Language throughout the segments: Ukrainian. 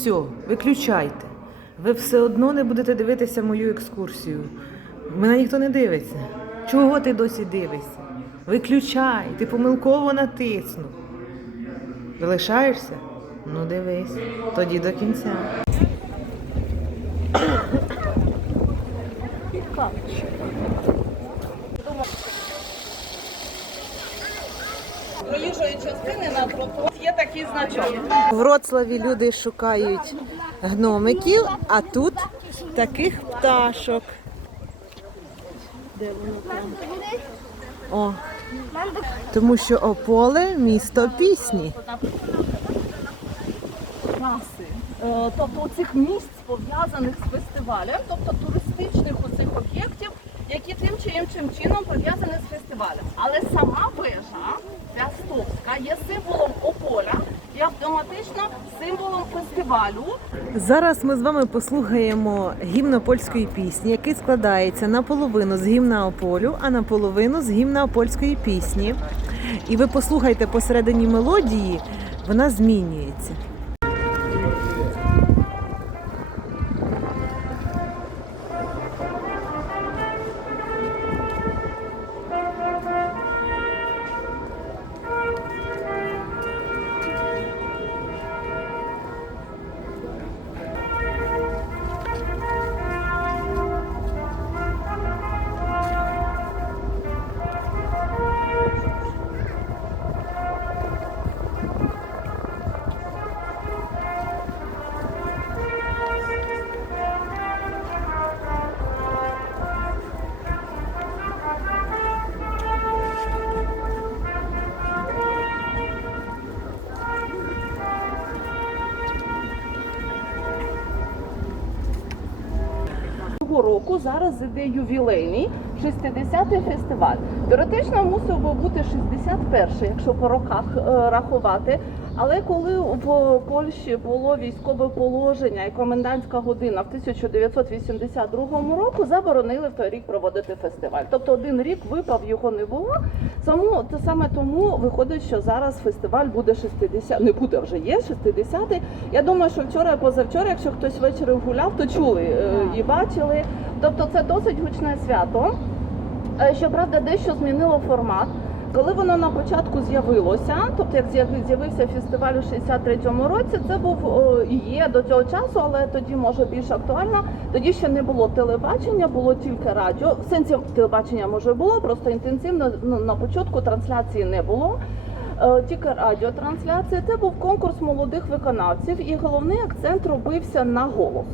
все, виключайте. Ви все одно не будете дивитися мою екскурсію. Мене ніхто не дивиться. Чого ти досі дивишся? Виключай, ти помилково натиснув. Залишаєшся? Ну дивись, тоді до кінця. Частини на тротуар є такий значок. В Вроцлаві люди шукають гномиків, а тут таких пташок. Де воно там? О, тому що Ополе місто пісні. Е, Тобто цих місць пов'язаних з фестивалем, тобто туристичних оцих об'єктів, які тим чи іншим чином пов'язані з фестивалем. Але сама вежа Пястовська є символом Ополя і автоматично символом фестивалю. Зараз ми з вами послухаємо гімн польської пісні, який складається наполовину з гімна Ополю, а наполовину з гімна польської пісні. І ви послухайте посередині мелодії, вона змінюється. Цього року зараз іде ювілейний 60-й фестиваль. Теоретично мусив би бути 61-й, якщо по роках е, рахувати. Але коли в Польщі було військове положення і комендантська година в 1982 року, заборонили в той рік проводити фестиваль. Тобто один рік випав, його не було. Саму то саме тому виходить, що зараз фестиваль буде 60, не буде вже є 60-й. Я думаю, що вчора, позавчора, якщо хтось ввечері гуляв, то чули е, і бачили. Тобто це досить гучне свято. Е, Щоправда, дещо змінило формат. Коли воно на початку з'явилося, тобто як з'явився фестиваль у 63-му році, це був і є до цього часу, але тоді може більш актуально. Тоді ще не було телебачення, було тільки радіо. В сенсі телебачення може було, просто інтенсивно ну, на початку трансляції не було. Е, Тільки радіотрансляція. Це був конкурс молодих виконавців, і головний акцент робився на голос.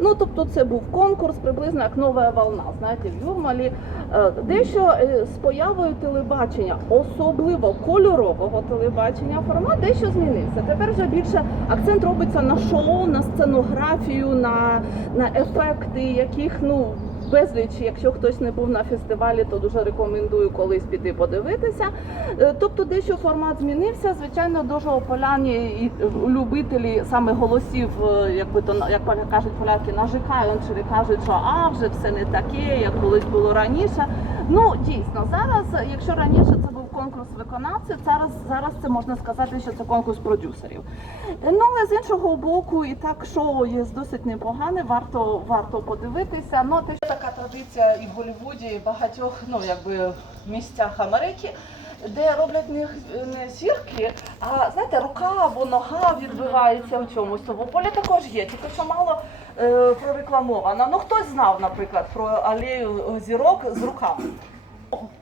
Ну, тобто це був конкурс, приблизно як нова волна, знаєте, в Юрмалі. Е, Дещо е, з появою телебачення, особливо кольорового телебачення, формат дещо змінився. Тепер вже більше акцент робиться на шоу, на сценографію, на, на ефекти, яких ну. Безліч, якщо хтось не був на фестивалі, то дуже рекомендую колись піти подивитися. Е, Тобто, дещо формат змінився. Звичайно, дуже ополяні і любителі саме голосів, е, якби то як кажуть поляки, нажикають чи кажуть, що а вже все не таке, як колись було раніше. Ну дійсно, зараз, якщо раніше це був конкурс виконавців, зараз зараз це можна сказати, що це конкурс продюсерів. Ну але з іншого боку, і так шоу є досить непогане, варто варто подивитися. Ну те така традиція і в Голлівуді, і в багатьох ну якби місцях Америки. Де роблять не, зірки, а знаєте, рука або нога відбивається в чомусь. Полі також є, тільки що мало е, прорекламовано. Ну хтось знав, наприклад, про алею зірок з руками.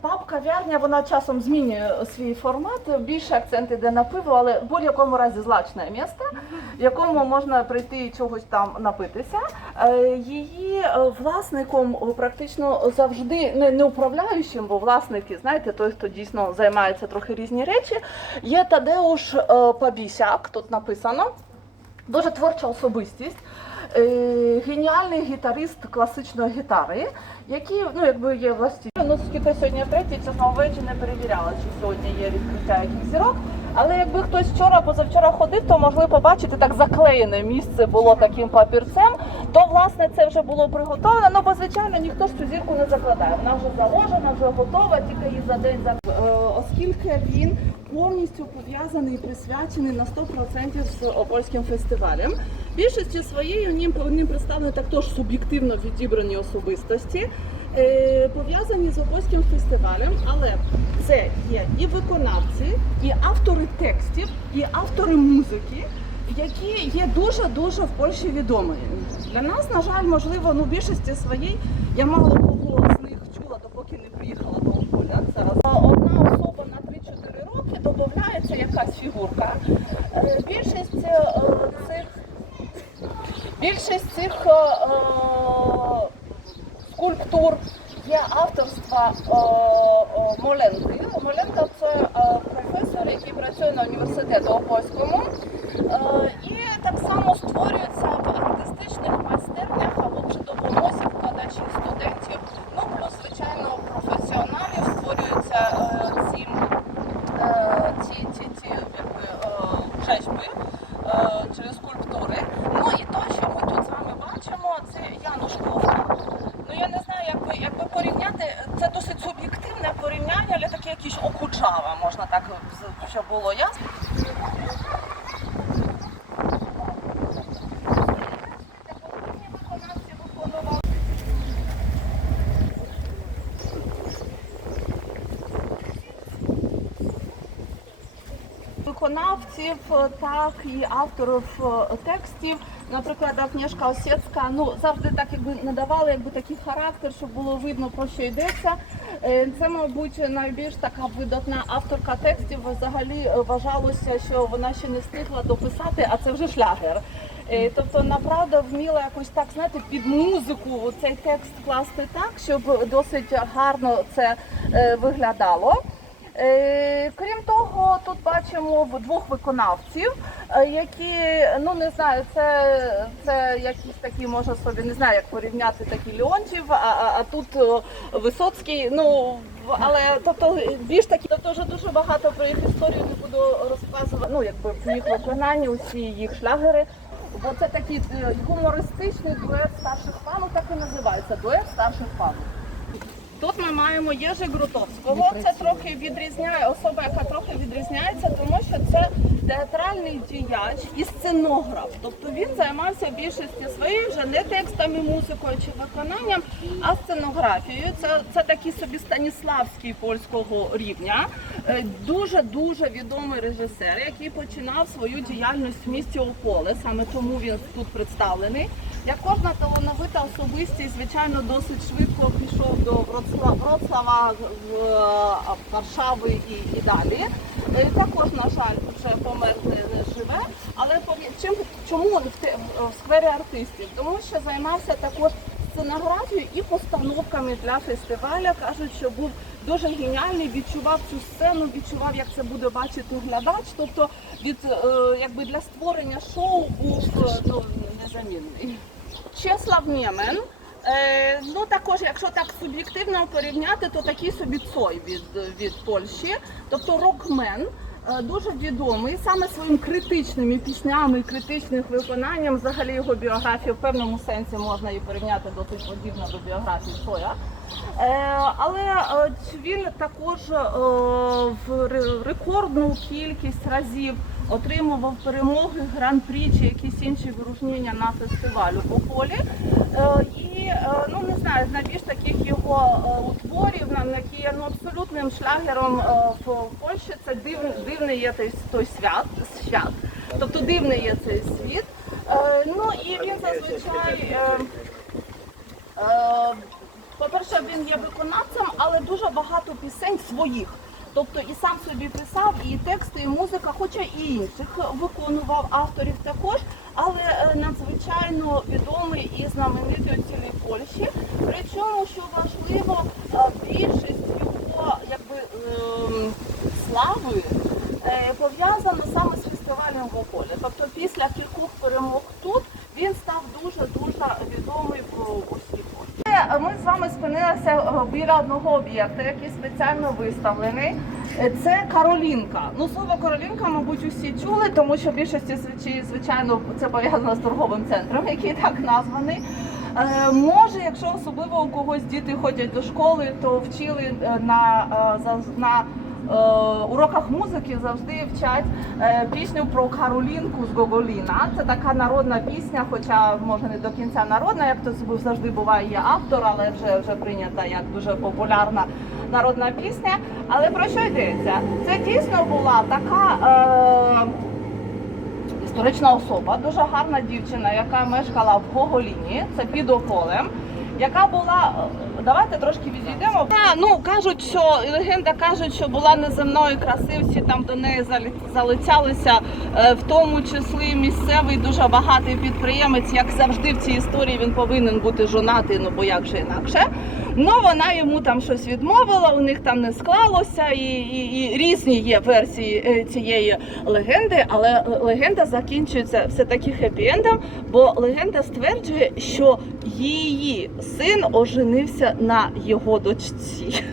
Паб-кав'ярня вона часом змінює свій формат. Більше акцент іде на пиво, але в будь-якому разі злачне місце, в якому можна прийти і чогось там напитися. Е, Її е, власником е, практично завжди не, не управляючим, бо власники, знаєте, той, хто дійсно займається трохи різні речі, є Тадеуш е, Пабісяк, тут написано. Дуже творча особистість. Е, геніальний гітарист класичної гітари, який ну якби є власті. Ну скільки сьогодні третій, чесно ввечері не перевіряла, чи сьогодні є відкриття яких зірок. Але якби хтось вчора, позавчора ходив, то могли побачити так заклеєне місце було таким папірцем. то власне це вже було приготовлено. Ну, бо звичайно ніхто ж цю зірку не закладає. Вона вже заложена, вже готова, тільки її за день за Е, оскільки він повністю пов'язаний присвячений на 100% з Опольським фестивалем. Більшості своєї у нім представлені також суб'єктивно відібрані особистості, е, пов'язані з Опольським фестивалем, але це є і виконавці, і автори текстів, і автори музики. Які є дуже дуже в Польщі відомі. Для нас, на жаль, можливо, ну більшості своїй я мало кого з них чула, допоки не приїхала до Ополя. Зараз одна особа на 3-4 роки додається якась фігурка. Е, Більшість е, цих більшість цих е, е, скульптур є авторства е, Моленки. Моленка це професор, який працює на університеті Опольському. І так само створюється в артистичних майстернях або при допомозі вкладачів студентів. Ну плюс, звичайно, професіоналів створюються е, ці, е, ці, ці, ці якби, е, rzeźby, е, чи скульптури. Ну і то, що ми тут з вами бачимо, це Януш Ковка. Ну я не знаю, якби, якби порівняти, це досить суб'єктивне порівняння, але таке якісь окуджава, можна так, щоб було ясно. Виконавці виконували виконавців, так і авторів е, текстів. Наприклад, Агнєшка Осєцька, ну завжди так якби надавали якби такий характер, щоб було видно про що йдеться. Е, Це, мабуть, найбільш така видатна авторка текстів. Взагалі е, вважалося, що вона ще не встигла дописати, а це вже шлягер. Е, Тобто, направда вміла якось так знаєте, під музику цей текст класти так, щоб досить гарно це е, виглядало. Е, Крім того, тут бачимо двох виконавців, е, які ну не знаю, це, це якісь такі, може собі не знаю, як порівняти такі Леонтів, а, а, тут е, Висоцький. Ну але тобто більш такі, тобто вже дуже багато про їх історію не буду розказувати. Ну якби про їх виконання, усі їх шлягери. Бо це такий гумористичний дует старших панів, так і називається дует старших панів. Тут ми маємо Єжи Грутовського. Це трохи відрізняє особа, яка трохи відрізняється, тому що це театральний діяч і сценограф. Тобто він займався більшості своєю вже не текстами, музикою чи виконанням, а сценографією. Це, це такий собі Станіславський польського рівня. Дуже дуже відомий режисер, який починав свою діяльність в місті Ополе. Саме тому він тут представлений. Як кожна талановита особистість, звичайно, досить швидко пішов до Вроцлава, Варшави і, і далі. Е, Також, на жаль, вже помер не, живе. Але чим чому в сквері артистів? Тому що займався також сценографією і постановками для фестиваля. Кажуть, що був дуже геніальний, відчував цю сцену, відчував, як це буде бачити глядач. Тобто, від е, якби для створення шоу був е, ну, незамінний. Чеслав Нємен. Е, ну також, якщо так суб'єктивно порівняти, то такий собі цой від, від Польщі, тобто рокмен. Е, Дуже відомий саме своїм критичними піснями і критичним виконанням. Взагалі його біографію в певному сенсі можна її порівняти досить подібно до біографії Цоя. Е, але е, він також в рекордну кількість разів отримував перемоги, гран-прі чи якісь інші вирушнення на фестивалю по полі. І е, ну не знаю, з найбільш таких його е, утворів, які є ну, абсолютним шлягером е, в Польщі, це див, дивний є той, той свят, свят. Тобто дивний є цей світ. Ну і він зазвичай. По-перше, він є виконавцем, але дуже багато пісень своїх. Тобто і сам собі писав, і тексти, і музика, хоча і інших виконував авторів також, але е, надзвичайно відомий і знаменитий у цілій Польщі. Причому, що важливо, е, більшість його якби ем, слави е, пов'язано саме з фестивалем в Ополі. Тобто після кількох перемог тут він став дуже дуже відомий в усій Польщі. Ми з вами спинилися біля одного об'єкту, який спеціально виставлений. Е, Це Каролінка. Ну, слово Каролінка, мабуть, усі чули, тому що в більшості звичай- звичайно це пов'язано з торговим центром, який так названий. Е, може, якщо особливо у когось діти ходять до школи, то вчили е, на, зазна. на е, уроках музики завжди вчать е, пісню про Каролінку з Гоголіна. Це така народна пісня, хоча може не до кінця народна, як то завжди буває, є автор, але вже вже прийнята як дуже популярна народна пісня. Але про що йдеться? Це дійсно була така. Е, історична особа, дуже гарна дівчина, яка мешкала в Гоголіні, це під Ополем, яка була. Давайте трошки відійдемо. Та, ну кажуть, що легенда кажуть, що була неземної краси, всі там до неї залицялися, е, в тому числі місцевий дуже багатий підприємець, як завжди в цій історії він повинен бути жонатий, ну бо як же інакше. Ну вона йому там щось відмовила, у них там не склалося, і, і, і різні є версії е, цієї легенди, але легенда закінчується все таки хеппі-ендом, бо легенда стверджує, що її син оженився на його дочці.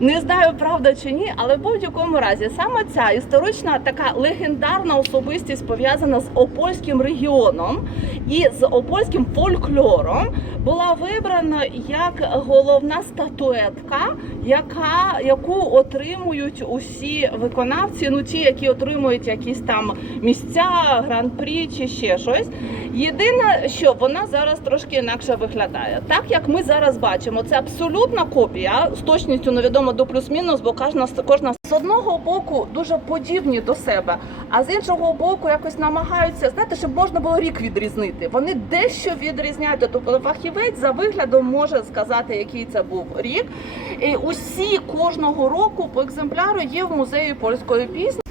Не знаю, правда чи ні, але в будь-якому разі саме ця історична така легендарна особистість пов'язана з опольським регіоном і з опольським фольклором була вибрана як головна статуетка, яка, яку отримують усі виконавці, ну ті, які отримують якісь там місця, гран-прі чи ще щось. Єдине, що вона зараз трошки інакше виглядає. Так як ми зараз бачимо, це абсолютна копія з точністю невідомо до плюс-мінус, бо кожна кожна з одного боку дуже подібні до себе, а з іншого боку якось намагаються знаєте, щоб можна було рік відрізнити. Вони дещо відрізняють. Тобто фахівець за виглядом може сказати, який це був рік. І усі кожного року по екземпляру є в музеї польської пісні.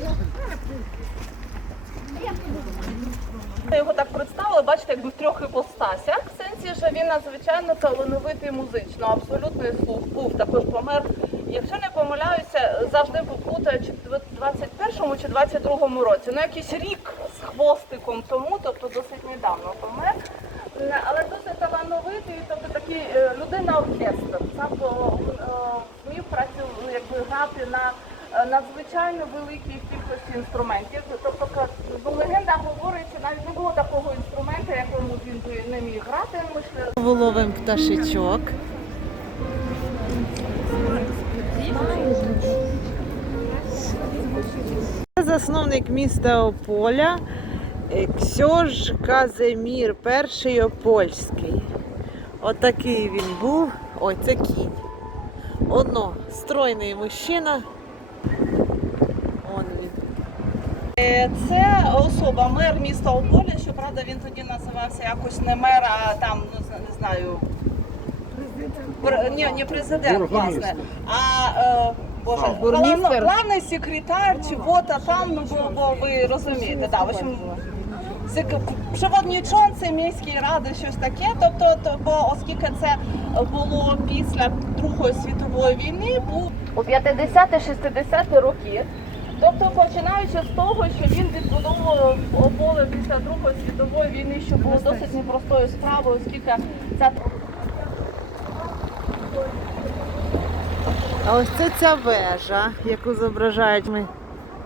Ми його так представили, бачите, якби в трьох іпостасях. В сенсі, що він надзвичайно талановитий музично, абсолютний слух був також помер. Якщо не помиляюся, завжди попутаю, чи в 21-му чи 22-му році. Ну якийсь рік з хвостиком тому, тобто досить недавно помер. Е, Але досить талановитий, тобто такий е, людина оркестр. Сам е, вмів працю якби грати на е, надзвичайно великій кількості інструментів. Тобто легенда говорить, що навіть не було такого інструменту, якому він би не міг грати. Мисли. Виловим пташечок. Засновник міста Ополя е, Ксьож Казимір перший Опольський. Отакий він був. Ой, це кінь. Одно, стройний мужчина. Он він. Е, Це особа, мер міста Ополя. Щоправда, він тоді називався якось не мер, а там ну, не знаю. Президент. Ні, не президент, власне. А е, боже, главно- главний секретар чого-то там, ну бо, бо ви розумієте, да, в общем, сек- Przewodniczący міської ради, щось таке. Тобто, то, бо оскільки це було після Другої світової війни, був у 50-60 роки. Тобто, починаючи з того, що він відбудовував поле після Другої світової війни, що було досить непростою справою, оскільки ця А ось це ця вежа, яку зображають ми.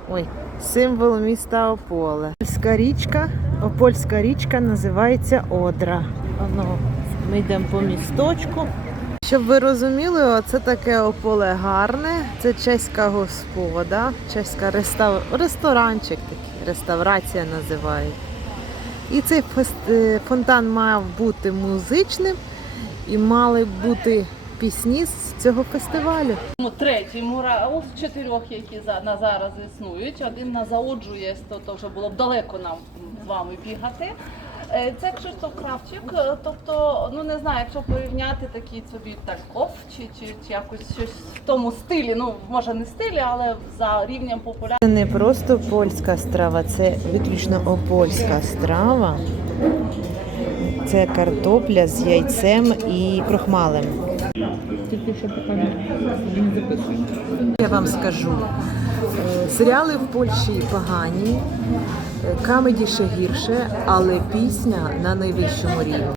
Ой, символ міста Ополе. Опольська річка, Опольська річка називається Одра. Воно, ми йдемо по місточку. Щоб ви розуміли, оце таке ополе гарне. Це чеська господа, чеська рестав... ресторанчик такий, реставрація називають. І цей е, фонтан мав бути музичним і мали бути пісні з цього фестивалю. Третій мура з чотирьох, які на зараз існують. Один на заоджує, то вже було б далеко нам з вами бігати. Е, Це Кшиштоф Кравчик, е, тобто, ну не знаю, якщо порівняти такий собі Тарков чи, чи, чи якось щось в тому стилі, ну може не стилі, але за рівнем популярності. Це не просто польська страва, це виключно опольська страва. Це картопля з яйцем і крохмалем. Я вам скажу, е, серіали в Польщі погані, камеді ще гірше, але пісня на найвищому рівні.